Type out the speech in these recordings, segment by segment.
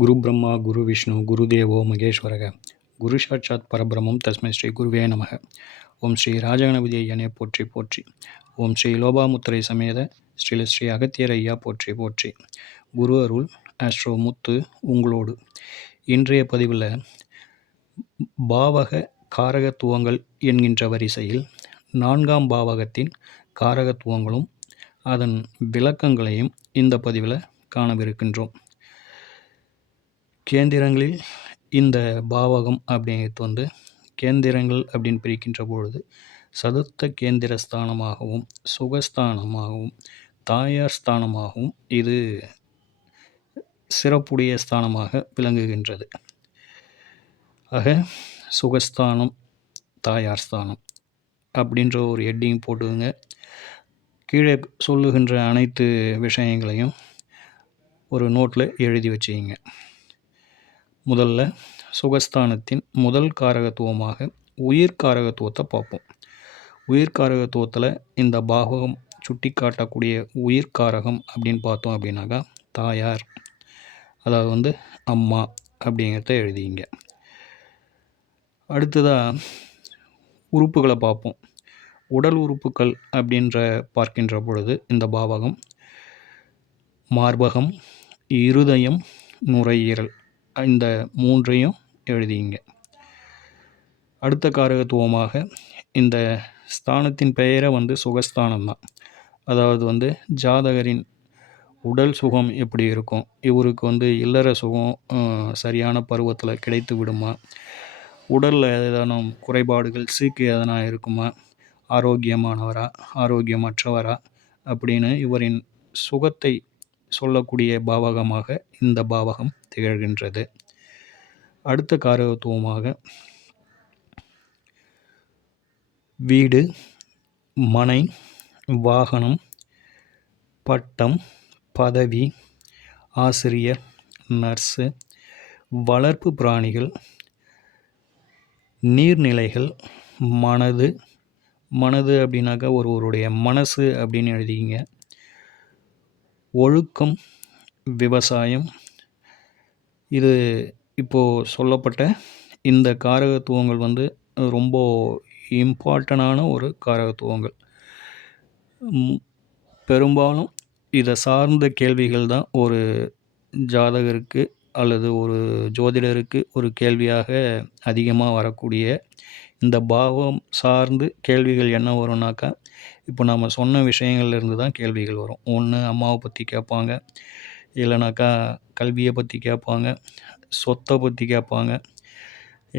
குரு பிரம்மா குரு விஷ்ணு குரு தேவோ மகேஸ்வரக குரு சாட்சாத் பரபிரமம் தஸ்மை ஸ்ரீ குருவே நமக. ஓம் ஸ்ரீ ராஜகணபதி ஐயனே போற்றி போற்றி. ஓம் ஸ்ரீ லோபாமுத்திரை சமேத ஸ்ரீ அகத்தியர் ஐயா போற்றி போற்றி. குரு அருள் ஆஸ்ட்ரோ முத்து உங்களோடு. இன்றைய பதிவில் பாவக காரகத்துவங்கள் என்கின்ற வரிசையில் 4ஆம் பாவகத்தின் காரகத்துவங்களும் அதன் விளக்கங்களையும் இந்த பதிவில் காணவிருக்கின்றோம். கேந்திரங்களில் இந்த பாவகம் அப்படிங்கிறது கேந்திரங்கள் அப்படின்னு பிரிக்கின்ற பொழுது சதுர்த்த கேந்திர ஸ்தானமாகவும் சுகஸ்தானமாகவும் தாயார் ஸ்தானமாகவும் இது சிறப்புடைய ஸ்தானமாக விளங்குகின்றது. ஆக சுகஸ்தானம் தாயார் ஸ்தானம் அப்படின்ற ஒரு ஹெட்டிங் போட்டுங்க. கீழே சொல்லுகின்ற அனைத்து விஷயங்களையும் ஒரு நோட்டில் எழுதி வச்சுக்கிங்க. முதல்ல சுகஸ்தானத்தின் முதல் காரகத்துவமாக உயிர் காரகத்துவத்தை பார்ப்போம். உயிர் காரகத்துவத்தில் இந்த பாவகம் சுட்டி காட்டக்கூடிய உயிர் காரகம் அப்படின்னு பார்த்தோம் அப்படின்னாக்கா தாயார், அதாவது அம்மா அப்படிங்கிறத எழுதிங்க. அடுத்ததாக உறுப்புகளை பார்ப்போம். உடல் உறுப்புகள் அப்படின்ற பார்க்கின்ற பொழுது இந்த பாவகம் மார்பகம், இருதயம், நுரையீரல் இந்த மூன்றையும் எழுதிங்க. அடுத்த காரகத்துவமாக இந்த ஸ்தானத்தின் பெயரை சுகஸ்தானம் தான். அதாவது ஜாதகரின் உடல் சுகம் எப்படி இருக்கும், இவருக்கு இல்லற சுகம் சரியான பருவத்தில் கிடைத்து விடுமா, உடலில் ஏதானும் குறைபாடுகள் சீக்கு எதனா இருக்குமா, ஆரோக்கியமானவரா ஆரோக்கியமற்றவரா அப்படின்னு இவரின் சுகத்தை சொல்லக்கூடிய பாவகமாக இந்த பாவகம் திகழ்கின்றது. அடுத்த காரகத்துவமாக வீடு, மனை, வாகனம், பட்டம், பதவி, ஆசிரியர், நர்ஸு, வளர்ப்பு பிராணிகள், நீர்நிலைகள், மனது அப்படின்னாக்கா ஒருவருடைய மனசு அப்படின்னு எழுதிங்க. ஒழுக்கம், விவசாயம். இது இப்போது சொல்லப்பட்ட இந்த காரகத்துவங்கள் ரொம்ப இம்பார்ட்டண்டான ஒரு காரகத்துவங்கள். பெரும்பாலும் இதை சார்ந்த கேள்விகள் தான் ஒரு ஜாதகருக்கு அல்லது ஒரு ஜோதிடருக்கு ஒரு கேள்வியாக அதிகமாக வரக்கூடிய இந்த பாவம் சார்ந்து கேள்விகள் என்ன வரும்னாக்கா, இப்போ நம்ம சொன்ன விஷயங்கள்லேருந்து தான் கேள்விகள் வரும். ஒன்று அம்மாவை பற்றி கேட்பாங்க, இல்லைனாக்கா கல்வியை பற்றி கேட்பாங்க, சொத்தை பற்றி கேட்பாங்க,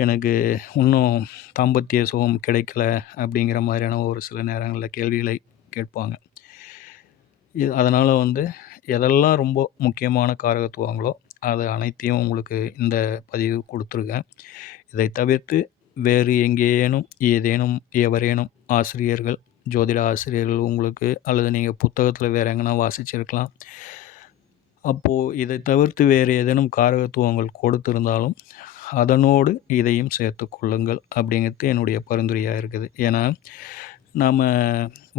எனக்கு இன்னும் தாம்பத்திய சுகம் கிடைக்கல அப்படிங்கிற மாதிரியான ஒரு சில நேரங்களில் கேள்விகளை கேட்பாங்க. அதனால் எதெல்லாம் ரொம்ப முக்கியமான காரகத்துவங்களோ அது அனைத்தையும் உங்களுக்கு இந்த பதிவு கொடுத்துருக்கேன். இதை தவிர்த்து வேறு எங்கேயேனும் ஏதேனும் எவரேனும் ஆசிரியர்கள், ஜோதிட ஆசிரியர்கள் உங்களுக்கு அல்லது நீங்கள் புத்தகத்தில் வேறு எங்கன்னா வாசிச்சிருக்கலாம். அப்போது இதை தவிர்த்து வேறு ஏதேனும் காரகத்துவங்கள் கொடுத்திருந்தாலும் அதனோடு இதையும் சேர்த்து கொள்ளுங்கள் அப்படிங்கிறது என்னுடைய பரிந்துரையாக இருக்குது. ஏன்னா நாம்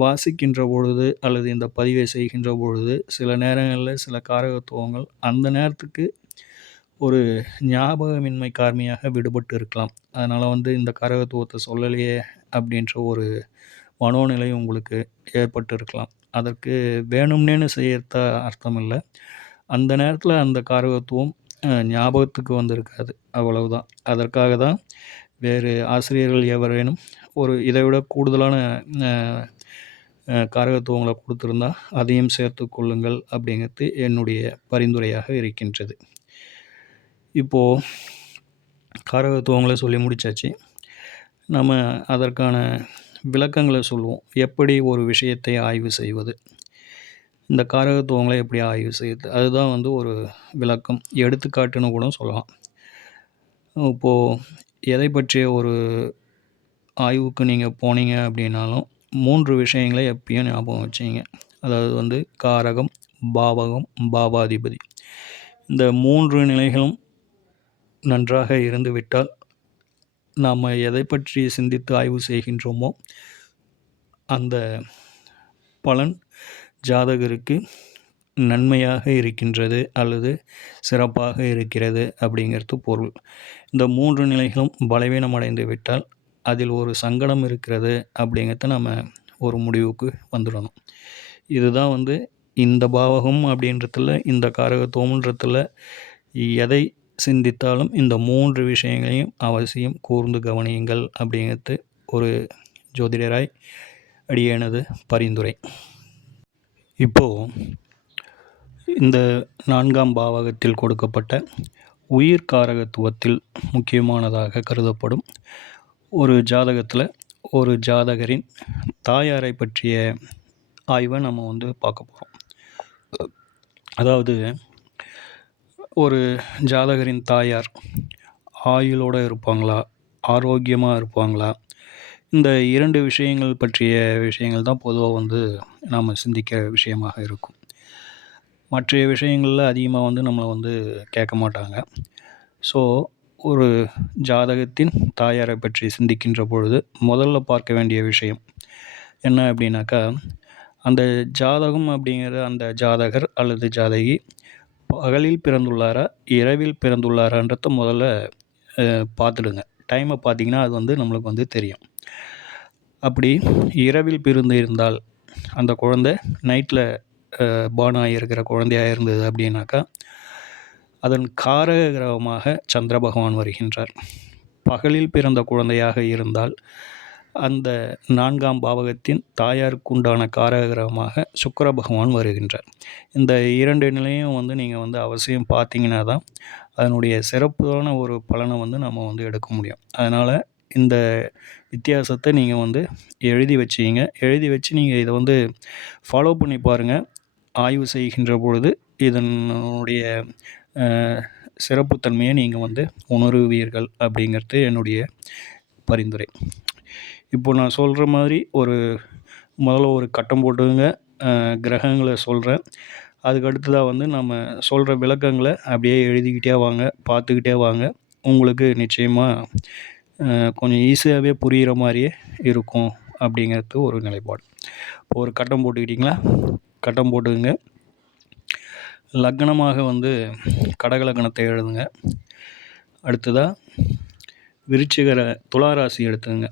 வாசிக்கின்ற பொழுது அல்லது இந்த பதிவை செய்கின்ற பொழுது சில நேரங்களில் சில காரகத்துவங்கள் அந்த நேரத்துக்கு ஒரு ஞாபகமின்மை காரணியாக விடுபட்டு இருக்கலாம். அதனால் இந்த காரகத்துவத்தை சொல்லலையே அப்படின்ற ஒரு மனோநிலை உங்களுக்கு ஏற்பட்டு இருக்கலாம். அதற்கு வேணும்னேன்னு செய்யறத அர்த்தம் இல்லை. அந்த நேரத்தில் அந்த காரகத்துவம் ஞாபகத்துக்கு வந்திருக்காது, அவ்வளவுதான். அதற்காக தான் வேறு ஆசிரியர்கள் எவரேனும் ஒரு இதை விட கூடுதலான காரகத்துவங்களை கொடுத்துருந்தா அதையும் சேர்த்து கொள்ளுங்கள் அப்படிங்கிறது என்னுடைய பரிந்துரையாக இருக்கின்றது. இப்போது காரகத்துவங்களை சொல்லி முடித்தாச்சு. நம்ம அதற்கான விளக்கங்களை சொல்லுவோம். எப்படி ஒரு விஷயத்தை ஆய்வு செய்வது, இந்த காரகத்துவங்களை எப்படி ஆய்வு செய்யுது, அதுதான் ஒரு விளக்கம், எடுத்துக்காட்டுன்னு கூட சொல்லலாம். இப்போது எதை பற்றிய ஒரு ஆய்வுக்கு நீங்கள் போனீங்க அப்படின்னாலும் 3 விஷயங்களை எப்பயும் ஞாபகம் வச்சிங்க. அதாவது காரகம், பாவகம், பாவாதிபதி. இந்த 3 நிலைகளும் நன்றாக இருந்துவிட்டால் நாம் எதை பற்றி சிந்தித்து ஆய்வு செய்கின்றோமோ அந்த பலன் ஜாதகருக்கு நன்மையாக இருக்கின்றது அல்லது சிறப்பாக இருக்கிறது அப்படிங்கிறது பொருள். இந்த 3 நிலைகளும் பலவீனம் அடைந்து விட்டால் அதில் ஒரு சங்கடம் இருக்கிறது அப்படிங்கிறத நம்ம ஒரு முடிவுக்கு வந்துடணும். இதுதான் இந்த பாவகம் அப்படின்றதுல, இந்த காரகத்துவம்ன்றதுல எதை சிந்தித்தாலும் இந்த 3 விஷயங்களையும் அவசியம் கூர்ந்து கவனியுங்கள் அப்படிங்கிறது ஒரு ஜோதிடராய் அடியேனது பரிந்துரை. இப்போது இந்த 4ஆம் பாவகத்தில் கொடுக்கப்பட்ட உயிர் காரகத்துவத்தில் முக்கியமானதாக கருதப்படும் ஒரு ஜாதகத்தில் ஒரு ஜாதகரின் தாயாரை பற்றிய ஆய்வை நம்ம பார்க்க போகிறோம். அதாவது ஒரு ஜாதகரின் தாயார் ஆயுளோடு இருப்பாங்களா, ஆரோக்கியமாக இருப்பாங்களா, இந்த 2 விஷயங்கள் பற்றிய விஷயங்கள் தான் பொதுவாக நாம் சிந்திக்கிற விஷயமாக இருக்கும். மற்ற விஷயங்களில் அதிகமாக நம்மளை கேட்க மாட்டாங்க. ஸோ ஒரு ஜாதகத்தின் தாயாரை பற்றி சிந்திக்கின்ற பொழுது முதல்ல பார்க்க வேண்டிய விஷயம் என்ன அப்படின்னாக்கா, அந்த ஜாதகம் அப்படிங்கிற அந்த ஜாதகர் அல்லது ஜாதகி பகலில் பிறந்துள்ளாரா, இரவில் பிறந்துள்ளாரான்றத முதல்ல பார்த்துடுங்க. டைமை பார்த்தீங்கன்னா அது நம்மளுக்கு தெரியும். அப்படி இரவில் பிறந்து இருந்தால் அந்த குழந்தை நைட்டில் பார்ன் ஆகியிருக்கிற குழந்தையாக இருந்தது அப்படின்னாக்கா, அதன் காரக கிரகமாக சந்திர பகவான் வருகின்றார். பகலில் பிறந்த குழந்தையாக இருந்தால் அந்த 4ஆம் பாவகத்தின் தாயாருக்குண்டான காரக கிரகமாக சுக்கிர பகவான் வருகின்றார். இந்த 2 நிலையும் நீங்கள் அவசியம் பார்த்தீங்கன்னா தான் அதனுடைய சிறப்பான ஒரு பலனை நம்ம எடுக்க முடியும். அதனால் இந்த வித்தியாசத்தை நீங்கள் எழுதி வச்சிங்க. எழுதி வச்சு நீங்கள் இதை ஃபாலோ பண்ணி பாருங்கள். ஆய்வு செய்கின்ற பொழுது இதனுடைய சிறப்புத்தன்மையை நீங்கள் உணருவீர்கள் அப்படிங்கிறது என்னுடைய பரிந்துரை. இப்போ நான் சொல்கிற மாதிரி முதல்ல ஒரு கட்டம் போட்டுங்க, கிரகங்களை சொல்கிறேன். அதுக்கு அடுத்ததாக நம்ம சொல்கிற விளக்கங்களை அப்படியே எழுதிக்கிட்டே வாங்க, பார்த்துக்கிட்டே வாங்க. உங்களுக்கு நிச்சயமாக கொஞ்சம் ஈஸியாகவே புரிகிற மாதிரியே இருக்கும் அப்படிங்கிறது ஒரு நிலைப்பாடு. இப்போ ஒரு கட்டம் போட்டுக்கிட்டிங்களா? கட்டம் போட்டுக்குங்க. லக்னமாக கடக லக்னத்தை எழுதுங்க. அடுத்ததாக துளாராசி எடுத்துங்க.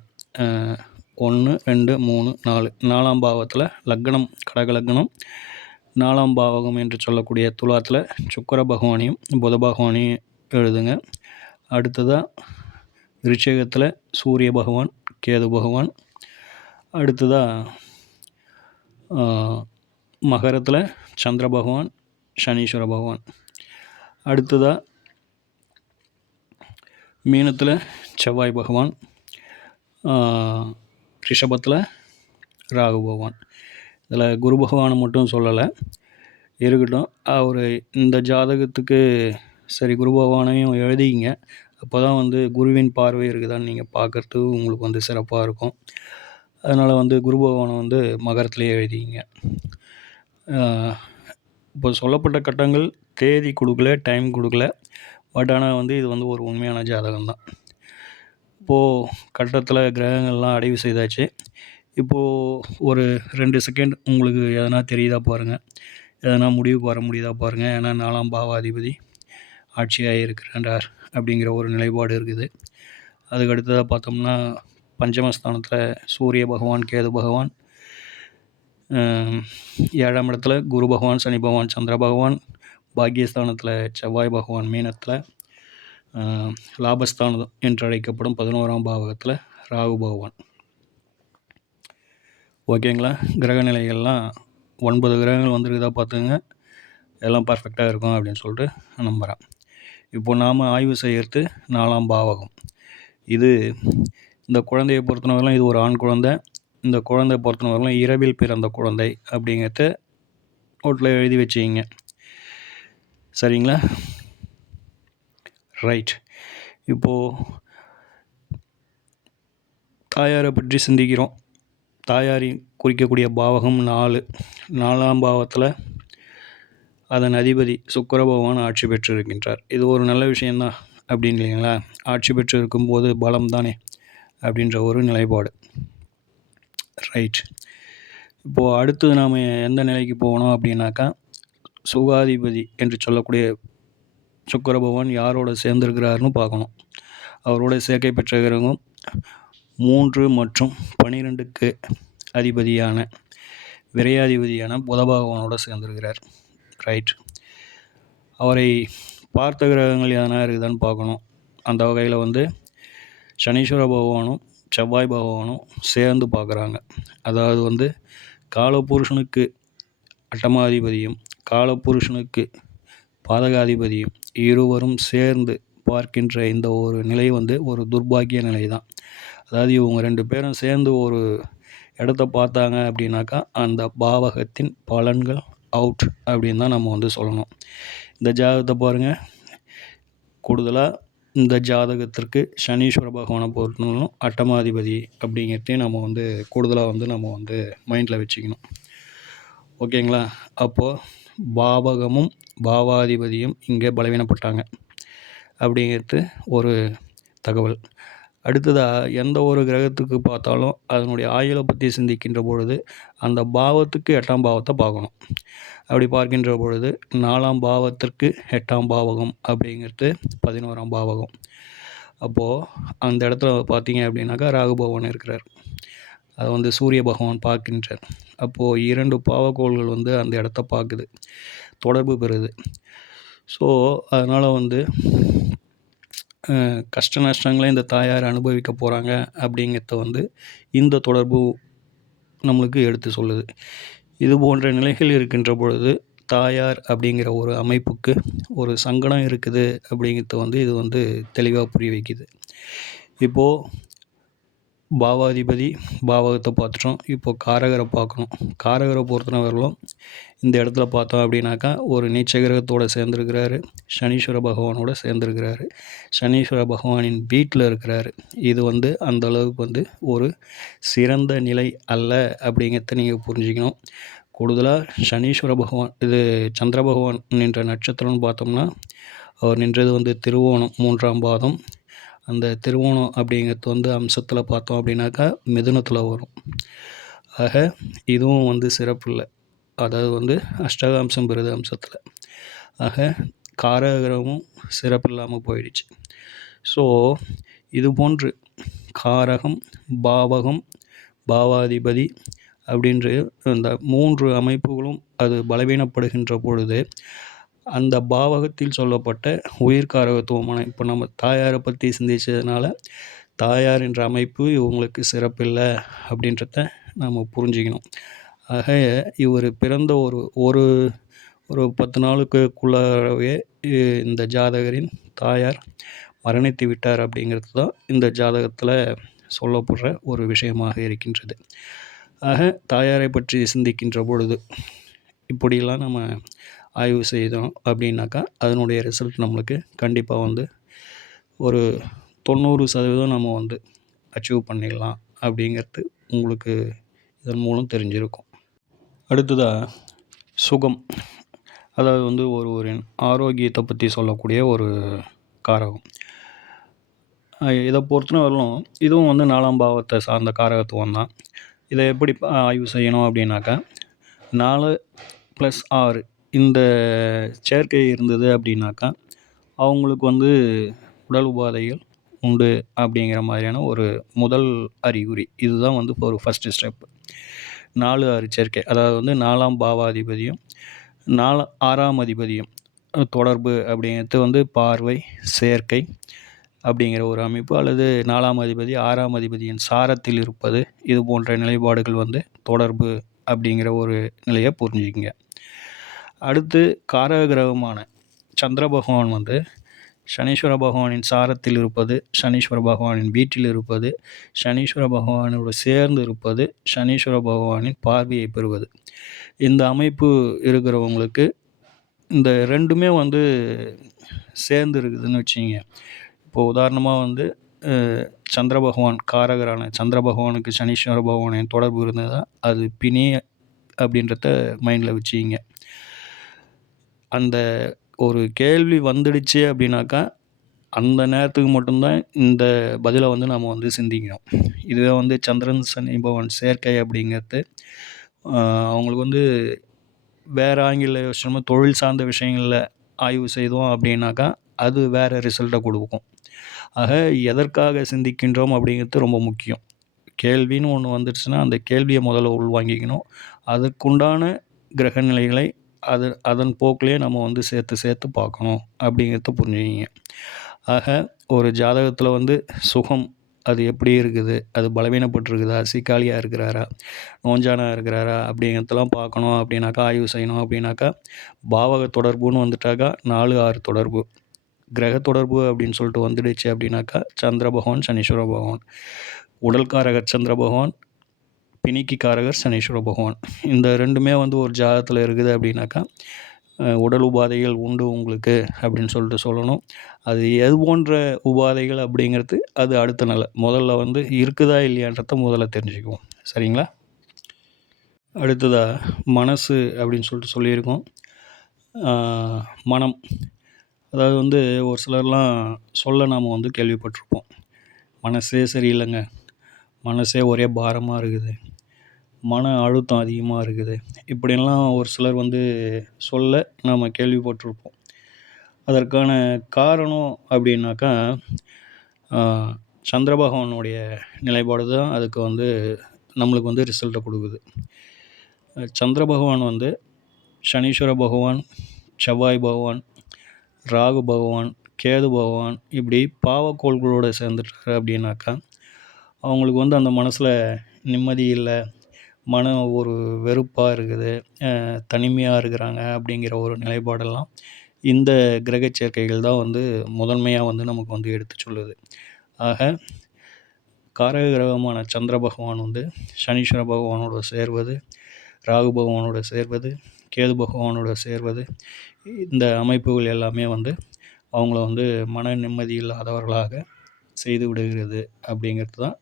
1, 2, 3, 4 4ஆம் பாவத்தில் லக்னம் கடக லக்னம், 4ஆம் பாவகம் என்று சொல்லக்கூடிய துலாத்தில் சுக்கிர பகவானையும் புத பகவானையும் எழுதுங்க. அடுத்ததாக விருச்சிகத்தில் சூரிய பகவான், கேது பகவான். அடுத்ததாக மகரத்தில் சந்திர பகவான், சனீஸ்வர பகவான். அடுத்ததாக மீனத்தில் செவ்வாய் பகவான், ரிஷபத்தில் ராகு பகவான். இதில் குரு பகவானை மட்டும் சொல்லலை, இருக்கட்டும். அவர் இந்த ஜாதகத்துக்கு சரி குரு பகவானையும் எழுதிங்க. அப்போ தான் குருவின் பார்வை இருக்குதான்னு நீங்கள் பார்க்குறதுக்கு உங்களுக்கு சிறப்பாக இருக்கும். அதனால் குரு பகவானை மகரத்துலேயே எழுதிங்க. இப்போ சொல்லப்பட்ட கட்டங்கள் தேதி கொடுக்கல, டைம் கொடுக்கல. பட் ஆனால் இது ஒரு உண்மையான ஜாதகம் தான். இப்போது கட்டத்தில் கிரகங்கள்லாம் அடைவு செய்தாச்சு. இப்போது ஒரு 2 செகண்ட் உங்களுக்கு எதனா தெரியுதா பாருங்கள், எதனா முடிவுக்கு வர முடியுதா பாருங்கள். ஏன்னா 4ஆம் பாவாதிபதி ஆட்சியாக இருக்கிறார் அப்படிங்கிற ஒரு நிலைப்பாடு இருக்குது. அதுக்கு அடுத்ததாக பார்த்தோம்னா பஞ்சமஸ்தானத்தில் சூரிய பகவான், கேது பகவான், 7ஆம் இடத்துல குரு பகவான், சனி பகவான், சந்திர பகவான், பாக்கியஸ்தானத்தில் செவ்வாய் பகவான், மீனத்தில் லாபஸ்தானம் என்று அழைக்கப்படும் 11ஆம் பாவகத்தில் ராகு பகவான். ஓகேங்களா? கிரக நிலைகள்லாம் 9 கிரகங்கள் வந்துருக்குதா பார்த்துங்க. எல்லாம் பர்ஃபெக்டாக இருக்கும் அப்படின்னு சொல்லிட்டு நம்புகிறேன். இப்போ நாம் ஆய்வு செய்கிறது 4ஆம் பாவகம். இந்த குழந்தையை பொறுத்தவரையிலும் இது ஒரு ஆண் குழந்தை. இந்த குழந்தையை பொறுத்தவரையிலும் இரவில் பிறந்த குழந்தை அப்படிங்கிறத நோட்டில் எழுதி வச்சுக்கிங்க. சரிங்களா? ரைட். இப்போது தாயாரை பற்றி சிந்திக்கிறோம். தாயாரி குறிக்கக்கூடிய பாவகம் 4. 4ஆம் பாவத்தில் அதன் அதிபதி சுக்கிர பகவான் ஆட்சி பெற்றிருக்கின்றார். இது ஒரு நல்ல விஷயந்தான் அப்படின்னு இல்லைங்களா? ஆட்சி பெற்று இருக்கும்போது பலம் தானே அப்படின்ற ஒரு நிலைப்பாடு. ரைட். இப்போது அடுத்து நாம் எந்த நிலைக்கு போகணும் அப்படின்னாக்கா, சுகாதிபதி என்று சொல்லக்கூடிய சுக்கிர பகவான் யாரோட சேர்ந்திருக்கிறாருன்னு பார்க்கணும். அவரோட சேர்க்கை பெற்ற கிரகம் 3 மற்றும் 12க்கு அதிபதியான விரையாதிபதியான புத பகவானோட சேர்ந்திருக்கிறார். ரைட். அவரை பார்த்த கிரகங்கள் எதனா இருக்குதான்னு பார்க்கணும். அந்த வகையில் வந்து சனீஸ்வர பகவானும் செவ்வாய் பகவானும் சேர்ந்து பார்க்குறாங்க. அதாவது வந்து காலபுருஷனுக்கு அட்டமாதிபதியும் காலபுருஷனுக்கு பாதகாதிபதியும் இருவரும் சேர்ந்து பார்க்கின்ற இந்த ஒரு நிலை வந்து ஒரு துர்பாக்கிய நிலை தான். அதாவது இவங்க 2 பேரும் சேர்ந்து ஒரு இடத்த பார்த்தாங்க அப்படின்னாக்கா அந்த பாவகத்தின் பலன்கள் அவுட் அப்படின்னு தான் நம்ம வந்து சொல்லணும். இந்த ஜாதகத்தை பாருங்கள். கூடுதலாக இந்த ஜாதகத்திற்கு சனீஸ்வர பகவானை பொறுத்தவரைக்கும் அட்டமாதிபதி அப்படிங்கிறதையும் நம்ம வந்து கூடுதலாக வந்து நம்ம வந்து மைண்டில் வச்சுக்கணும். ஓகேங்களா? அப்போது பாவகமும் பாவாதிபதியும் இங்கே பலவீனப்பட்டாங்க அப்படிங்கிறது ஒரு தகவல். அடுத்ததாக எந்த ஒரு கிரகத்துக்கு பார்த்தாலும் அதனுடைய ஆயுளை பற்றி சிந்திக்கின்ற பொழுது அந்த பாவத்துக்கு 8ஆம் பாவத்தை பார்க்கணும். அப்படி பார்க்கின்ற பொழுது 4ஆம் பாவத்திற்கு 8ஆம் பாவகம் அப்படிங்கிறது 11ஆம் பாவகம். அப்போது அந்த இடத்துல பார்த்தீங்க அப்படின்னாக்கா ராகு பகவான் இருக்கிறார். அதை வந்து சூரிய பகவான் பார்க்கின்றார். அப்போது 2 பாவக்கோள்கள் வந்து அந்த இடத்த பார்க்குது, தொடர்பு பெறுது. ஸோ அதனால் வந்து கஷ்ட நஷ்டங்களை இந்த தாயார் அனுபவிக்க போகிறாங்க அப்படிங்கிறத வந்து இந்த தொடர்பு நம்மளுக்கு எடுத்து சொல்லுது. இது போன்ற நிலைகள் இருக்கின்ற பொழுது தாயார் அப்படிங்கிற ஒரு அமைப்புக்கு ஒரு சங்கடம் இருக்குது அப்படிங்கிறத வந்து இது வந்து தெளிவாக புரிய வைக்குது. இப்போது பாவாதிபதி பாவகத்தை பார்த்துட்டோம். இப்போது காரகரை பார்க்கணும். காரகரை பொறுத்தவரையிலும் இந்த இடத்துல பார்த்தோம் அப்படின்னாக்கா ஒரு நீச்ச கிரகத்தோடு சேர்ந்துருக்கிறாரு, சனீஸ்வர பகவானோட சேர்ந்துருக்கிறாரு, சனீஸ்வர பகவானின் வீட்டில் இருக்கிறாரு. இது வந்து அந்த அளவுக்கு வந்து ஒரு சிறந்த நிலை அல்ல அப்படிங்கிறத நீங்கள் புரிஞ்சுக்கணும். கூடுதலாக சனீஸ்வர பகவான் இது சந்திர பகவான் நின்ற நட்சத்திரம்னு பார்த்தோம்னா அவர் நின்றது வந்து திருவோணம் 3ஆம் பாதம். அந்த திருவோணம் அப்படிங்கிறது வந்து அம்சத்தில் பார்த்தோம் அப்படின்னாக்கா மிதுனத்தில் வரும். ஆக இதுவும் வந்து சிறப்பு இல்லை. அதாவது வந்து அஷ்டகாம்சம் பெறுது அம்சத்தில். ஆக காரகிரகமும் சிறப்பு இல்லாமல் போயிடுச்சு. ஸோ இது போன்று காரகம், பாவகம், பாவாதிபதி அப்படின்ற இந்த 3 அமைப்புகளும் அது பலவீனப்படுகின்ற பொழுது அந்த பாவகத்தில் சொல்லப்பட்ட உயிர்காரகத்துவமான இப்போ நம்ம தாயாரை பற்றி சிந்திச்சதுனால தாயார் என்ற அமைப்பு இவங்களுக்கு சிறப்பில்லை அப்படின்றத நம்ம புரிஞ்சுக்கணும். ஆக இவர் பிறந்த ஒரு 10 நாளுக்குள்ளாகவே இந்த ஜாதகரின் தாயார் மரணித்து விட்டார் அப்படிங்கிறது தான் இந்த ஜாதகத்தில் சொல்லப்படுற ஒரு விஷயமாக இருக்கின்றது. ஆக தாயாரை பற்றி சிந்திக்கின்ற பொழுது இப்படியெல்லாம் நம்ம ஆய்வு செய்தோம் அப்படின்னாக்கா அதனுடைய ரிசல்ட் நம்மளுக்கு கண்டிப்பாக வந்து ஒரு 90% நம்ம வந்து அச்சீவ் பண்ணிடலாம் அப்படிங்கிறது உங்களுக்கு இதன் மூலம் தெரிஞ்சிருக்கும். அடுத்ததாக சுகம், அதாவது வந்து ஒருவரின் ஆரோக்கியத்தை பற்றி சொல்லக்கூடிய ஒரு காரகம். இதை பொறுத்தவரையிலும் இதுவும் வந்து 4ஆம் பாவத்தை சார்ந்த காரகத்துவம் தான். இதை எப்படி ஆய்வு செய்யணும் அப்படின்னாக்கா 4+6 இந்த சேர்க்கை இருந்தது அப்படின்னாக்கா அவங்களுக்கு வந்து உடல் உபாதைகள் உண்டு அப்படிங்கிற மாதிரியான ஒரு முதல் அறிகுறி. இதுதான் வந்து இப்போ ஒரு ஃபஸ்ட்டு ஸ்டெப். 4-6 சேர்க்கை, அதாவது வந்து 4ஆம் பாவாதிபதியும் 6ஆம் அதிபதியும் தொடர்பு அப்படிங்கிறது வந்து பார்வை, சேர்க்கை அப்படிங்கிற ஒரு அமைப்பு, அல்லது 4ஆம் அதிபதி 6ஆம் அதிபதியின் சாரத்தில் இருப்பது, இது போன்ற நிலைப்பாடுகள் வந்து தொடர்பு அப்படிங்கிற ஒரு நிலையை புரிஞ்சுக்கிங்க. அடுத்து காரக கிரகமான சந்திர பகவான் வந்து சனீஸ்வர பகவானின் சாரத்தில் இருப்பது, சனீஸ்வர பகவானின் வீட்டில் இருப்பது, சனீஸ்வர பகவானோடு சேர்ந்து இருப்பது, சனீஸ்வர பகவானின் பார்வையை பெறுவது. இந்த அமைப்பு இருக்கிறவங்களுக்கு இந்த 2மே வந்து சேர்ந்து இருக்குதுன்னு வச்சுங்க. இப்போது உதாரணமாக வந்து சந்திர பகவான் காரகரான சந்திர பகவானுக்கு சனீஸ்வர பகவானின் தொடர்பு இருந்ததா அது பிணி அப்படின்றத மைண்டில் வச்சுக்கிங்க. அந்த ஒரு கேள்வி வந்துடுச்சு அப்படின்னாக்கா அந்த நேரத்துக்கு மட்டும்தான் இந்த பதிலை வந்து நம்ம வந்து சிந்திக்கணும். இதுவே வந்து சந்திரன் சனி பகவான் சேர்க்கை அப்படிங்கிறது அவங்களுக்கு வந்து வேறு ஆங்கில யோசிச்சோம்னா தொழில் சார்ந்த விஷயங்களில் ஆய்வு செய்தோம் அப்படின்னாக்கா அது வேறு ரிசல்ட்டை கொடுக்கும். ஆக எதற்காக சிந்திக்கின்றோம் அப்படிங்கிறது ரொம்ப முக்கியம். கேள்வின்னு ஒன்று வந்துடுச்சுன்னா அந்த கேள்வியை முதல்ல உள்வாங்கிக்கணும். அதுக்குண்டான கிரக நிலைகளை அதன் போக்கிலே நம்ம வந்து சேர்த்து சேர்த்து பார்க்கணும் அப்படிங்கிறத புரிஞ்சுக்கிங்க. ஆக ஒரு ஜாதகத்தில் வந்து சுகம் அது எப்படி இருக்குது, அது பலவீனப்பட்டிருக்குதா, சீக்காளியாக இருக்கிறாரா, நோஞ்சானா இருக்கிறாரா அப்படிங்கிறதெல்லாம் பார்க்கணும் அப்படின்னாக்கா, ஆய்வு செய்யணும் அப்படின்னாக்கா, பாவக தொடர்புன்னு வந்துட்டாக்கா 4, 6 தொடர்பு, கிரக தொடர்பு அப்படின்னு சொல்லிட்டு வந்துடுச்சு அப்படின்னாக்கா சந்திர பகவான், சனீஸ்வர பகவான், உடல்காரகர் சந்திர பகவான், பிணிக்கு காரகர் சனீஸ்வர பகவான். இந்த ரெண்டுமே வந்து ஒரு ஜாதகத்தில் இருக்குது அப்படின்னாக்கா உடல் உபாதைகள் உண்டு உங்களுக்கு அப்படின்னு சொல்லிட்டு சொல்லணும். அது எது போன்ற உபாதைகள் அப்படிங்கிறது அது அடுத்த நிலை. முதல்ல வந்து இருக்குதா இல்லையான்றத முதல்ல தெரிஞ்சுக்குவோம். சரிங்களா? அடுத்ததாக மனசு அப்படின்னு சொல்லிட்டு சொல்லியிருக்கோம். மனம், அதாவது வந்து ஒரு சிலர்லாம் சொல்ல நாம் வந்து கேள்விப்பட்டிருப்போம். மனசே சரியில்லைங்க, மனசே ஒரே பாரமாக இருக்குது, மன அழுத்தம் அதிகமாக இருக்குது, இப்படியெல்லாம் ஒரு சிலர் வந்து சொல்ல நாம் கேள்விப்பட்டிருப்போம். அதற்கான காரணம் அப்படின்னாக்கா சந்திர பகவானுடைய நிலைப்பாடு தான் அதுக்கு வந்து நம்மளுக்கு வந்து ரிசல்ட்டை கொடுக்குது. சந்திர பகவான் வந்து சனீஸ்வர பகவான், செவ்வாய் பகவான், ராகு பகவான், கேது பகவான் இப்படி பாவக்கோள்களோடு சேர்ந்துட்டாரு அப்படின்னாக்கா அவங்களுக்கு வந்து அந்த மனசில் நிம்மதி இல்லை, மன ஒரு வெறுப்பாக இருக்குது, தனிமையாக இருக்கிறாங்க அப்படிங்கிற ஒரு நிலைப்பாடெல்லாம் இந்த கிரக சேர்க்கைகள் தான் வந்து முதன்மையாக வந்து நமக்கு வந்து எடுத்து சொல்லுது. ஆக காரக கிரகமான சந்திர பகவான் வந்து சனீஸ்வர பகவானோட சேர்வது, ராகு பகவானோட சேர்வது, கேது பகவானோட சேர்வது, இந்த அமைப்புகள் எல்லாமே வந்து அவங்கள வந்து மன நிம்மதி இல்லாதவர்களாக செய்து விடுகிறது அப்படிங்கிறது தான்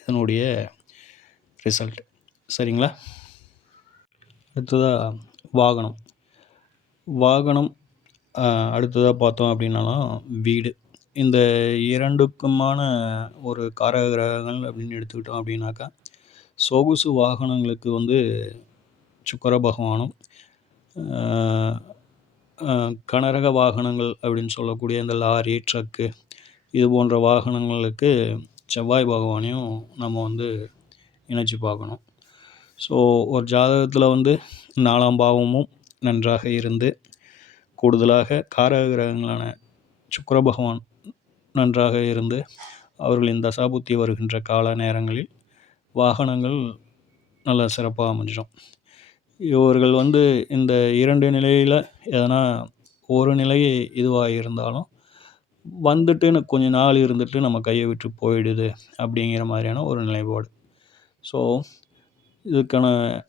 இதனுடைய ரிசல்ட். சரிங்களா? அடுத்ததாக வாகனம் அடுத்ததாக பார்த்தோம் அப்படின்னாலும் வீடு. இந்த இரண்டுக்குமான ஒரு காரக கிரகங்கள் அப்படின்னு எடுத்துக்கிட்டோம் அப்படின்னாக்கா சொகுசு வாகனங்களுக்கு வந்து சுக்கிர பகவானும், கனரக வாகனங்கள் அப்படின்னு சொல்லக்கூடிய இந்த லாரி, ட்ரக்கு இது போன்ற வாகனங்களுக்கு செவ்வாய் பகவானையும் நம்ம வந்து இணைச்சி பார்க்கணும். ஸோ ஒரு ஜாதகத்தில் வந்து 4ஆம் பாவமும் நன்றாக இருந்து கூடுதலாக காரக கிரகங்களான சுக்கிர பகவான் நன்றாக இருந்து அவர்களின் தசாபுத்தி வருகின்ற கால நேரங்களில் வாகனங்கள் நல்லா சிறப்பாக அமைஞ்சிடும். இவர்கள் வந்து இந்த 2 நிலையில் எதனா ஒரு நிலை இதுவாக இருந்தாலும் வந்துட்டு கொஞ்ச நாள் இருந்துட்டு நம்ம கையை விட்டு போயிடுது அப்படிங்கிற மாதிரியான ஒரு நிலைப்பாடு. ஸோ இதுக்கான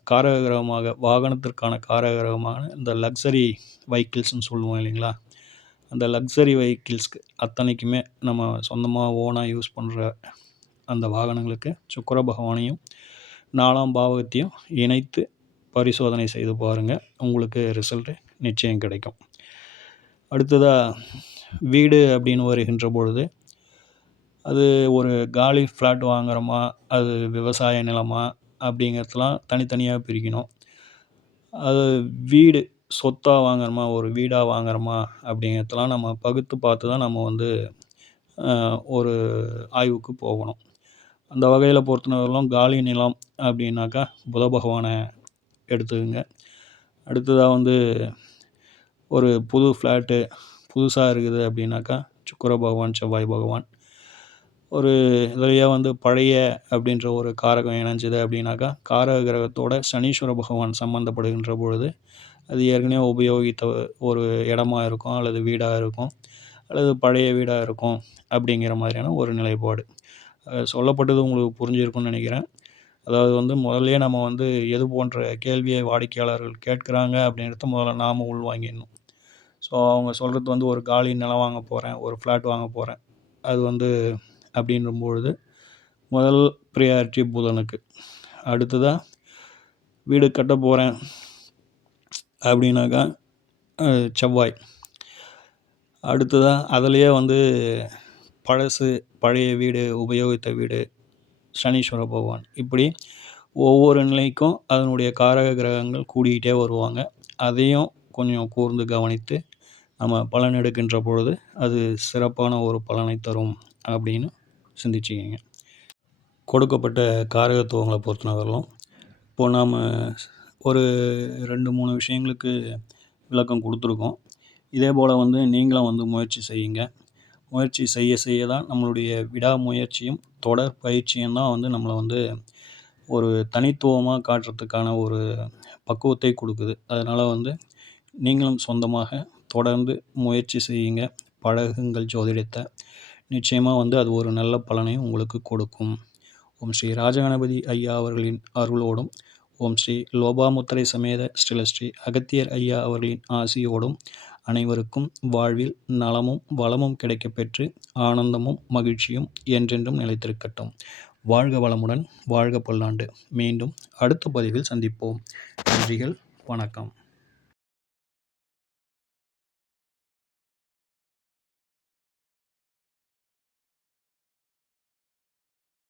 காரக கிரகமாக, வாகனத்திற்கான காரக கிரகமான இந்த லக்ஸரி வெஹிக்கிள்ஸ்னு சொல்லுவோம் இல்லைங்களா, அந்த லக்ஸரி வெஹிக்கிள்ஸ்க்கு அத்தனைக்குமே நம்ம சொந்தமாக ஓனாக யூஸ் பண்ணுற அந்த வாகனங்களுக்கு சுக்கிர பகவானையும் 4ஆம் பாவகத்தையும் இணைத்து பரிசோதனை செய்து பாருங்கள், உங்களுக்கு ரிசல்ட்டு நிச்சயம் கிடைக்கும். அடுத்ததாக வீடு அப்படின்னு வருகின்ற பொழுது அது ஒரு காலி ஃப்ளாட் வாங்குகிறோமா, அது விவசாய நிலமா அப்படிங்கிறதுலாம் தனித்தனியாக பிரிக்கணும். அது வீடு சொத்தாக வாங்குகிறோமா, ஒரு வீடாக வாங்குகிறோமா அப்படிங்கிறதெல்லாம் நம்ம பகுத்து பார்த்து தான் நம்ம வந்து ஒரு ஆய்வுக்கு போகணும். அந்த வகையில் பொறுத்தவரையிலும் காலி நிலம் அப்படின்னாக்கா புத பகவானை எடுத்துக்கோங்க. அடுத்ததாக வந்து ஒரு புது ஃப்ளாட்டு புதுசாக இருக்குது அப்படின்னாக்கா சுக்கிர பகவான், செவ்வாய் பகவான். ஒரு இதுலையே வந்து பழைய அப்படின்ற ஒரு காரகம் இணைஞ்சது அப்படின்னாக்கா காரக கிரகத்தோட சனீஸ்வர பகவான் சம்மந்தப்படுகின்ற பொழுது அது ஏற்கனவே உபயோகித்த ஒரு இடமா இருக்கும், அல்லது வீடாக இருக்கும், அல்லது பழைய வீடாக இருக்கும் அப்படிங்கிற மாதிரியான ஒரு நிலைப்பாடு. சொல்லப்பட்டது உங்களுக்கு புரிஞ்சிருக்கும்னு நினைக்கிறேன். அதாவது வந்து முதல்லையே நம்ம வந்து எது போன்ற கேள்வியை வாடிக்கையாளர்கள் கேட்குறாங்க அப்படின்றத முதல்ல நாம் உள்வாங்கிடணும். ஸோ அவங்க சொல்கிறது வந்து ஒரு காலி நிலம் வாங்க போகிறேன், ஒரு ஃப்ளாட் வாங்க போகிறேன், அது வந்து அப்படின்னும்பொழுது முதல் ப்ரியாரிட்டி புதனுக்கு. அடுத்ததாக வீடு கட்ட போகிறேன் அப்படின்னாக்கா செவ்வாய். அடுத்ததாக அதிலையே வந்து பழைய வீடு, உபயோகித்த வீடு சனீஸ்வர பகவான். இப்படி ஒவ்வொரு நிலைக்கும் அதனுடைய காரக கிரகங்கள் கூடிக்கிட்டே வருவாங்க. அதையும் கொஞ்சம் கூர்ந்து கவனித்து நம்ம பலன் எடுக்கின்ற பொழுது அது சிறப்பான ஒரு பலனை தரும் அப்படின்னு சிந்திச்சுக்கங்க. கொடுக்கப்பட்ட காரகத்துவங்களை பொறுத்தவரையிலும் இப்போ நாம் ஒரு 2-3 விஷயங்களுக்கு விளக்கம் கொடுத்துருக்கோம். இதே போல் நீங்களும் முயற்சி செய்யுங்க. முயற்சி செய்ய செய்ய தான் நம்மளுடைய விடாமுயற்சியும் தொடர் பயிற்சியும் தான் நம்மளை ஒரு தனித்துவமாக காட்டுறதுக்கான ஒரு பக்குவத்தை கொடுக்குது. அதனால் நீங்களும் சொந்தமாக தொடர்ந்து முயற்சி செய்யுங்க, பழகுங்கள் ஜோதிடத்தை. நிச்சயமாக அது ஒரு நல்ல பலனையும் உங்களுக்கு கொடுக்கும். ஓம் ஸ்ரீ ராஜகணபதி ஐயா அவர்களின் அருளோடும், ஓம் ஸ்ரீ லோபாமுத்திரை சமேத ஸ்ரீ அகத்தியர் ஐயா அவர்களின் ஆசியோடும் அனைவருக்கும் வாழ்வில் நலமும் வளமும் கிடைக்கப்பெற்று ஆனந்தமும் மகிழ்ச்சியும் என்றென்றும் நிலைத்திருக்கட்டும். வாழ்க வளமுடன், வாழ்க பல்லாண்டு. மீண்டும் அடுத்த பதிவில் சந்திப்போம். நன்றிகள், வணக்கம்.